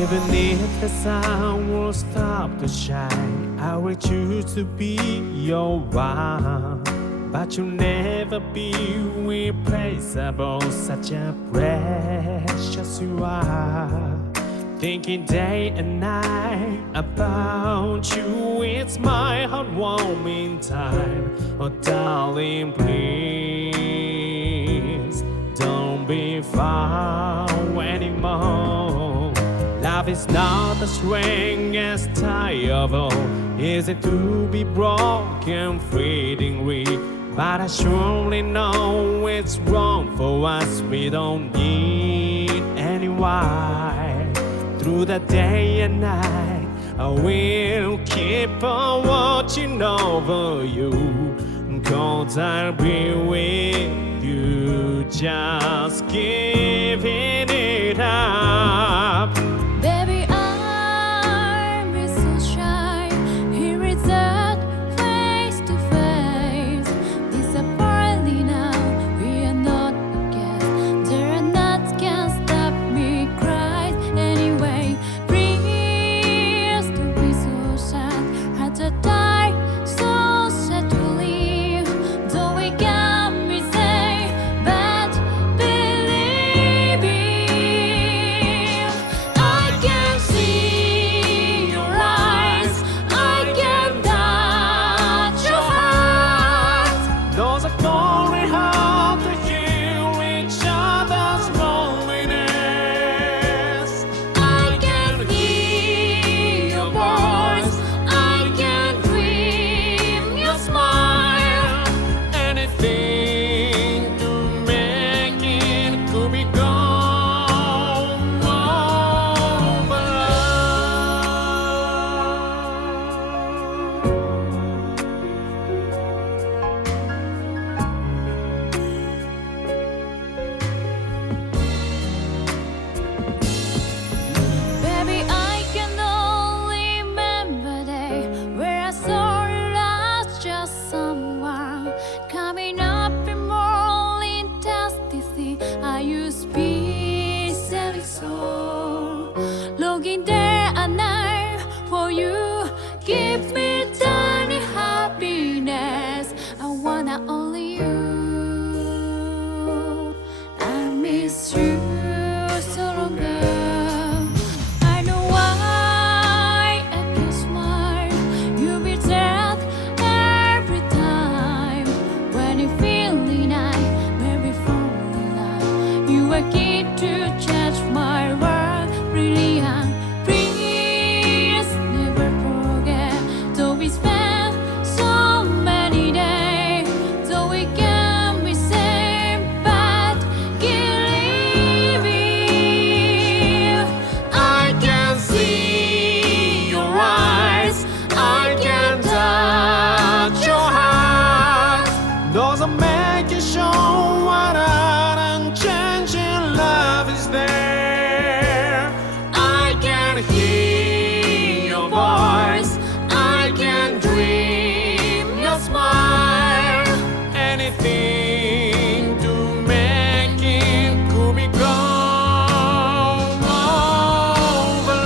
Even if the sun will stop to shine, I will choose to be your one. But you'll never be replaceable, such a precious you are. Thinking day and night about you, it's my heartwarming time. Oh darling, please don't be far anymore. Love is not the strongest tie of all. Is it to be broken fleetingly? But I surely know it's wrong for us. We don't need any why. Through the day and night, I will keep on watching over you. 'Cause I'll be with you, just giving it up. Baby, I'm so shy. Here is that face to face. Disappointingly now, we are not again. There are not can stop me cry anyway. Please don't be so sad. Had to die, so sad to leave. Though we got me say, but believe it. I can see your eyes. I can touch your heart. Those are going hard to heal each other's loneliness. I can hear your voice. I can dream your smile. Anything to make it could be gone over. Baby, I can only remember the day where I saw you last, just someone coming up in more intensity. I used to be silly soul, longing day and night for you. Give me tiny happiness. I wanna only you. I miss you so longer. I know why I can smile. You be there every time. When you feel the night, maybe fall in love. You are key to change my world, really young. Please never forget. Though we spend so many days, though we can be same, but believe it. I can see your eyes. I can touch your heart. Those are making sure what unchanging love is there. I can hear your voice. I can dream your smile. Anything to make it could be gone over.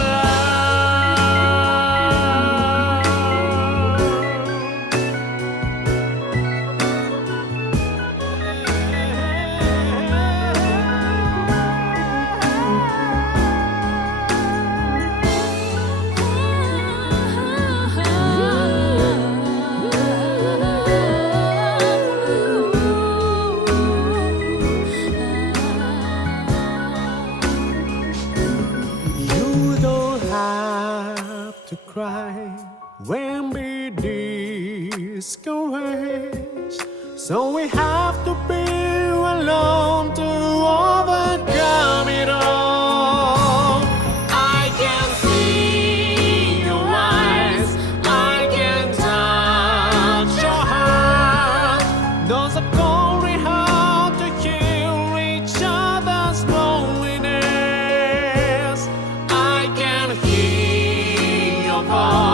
You don't have to cry when we discouraged. So we have to be alone to overcome it all. I can see your eyes. I can touch your heart. Those are going hard to heal each other's loneliness. I can hear your voice.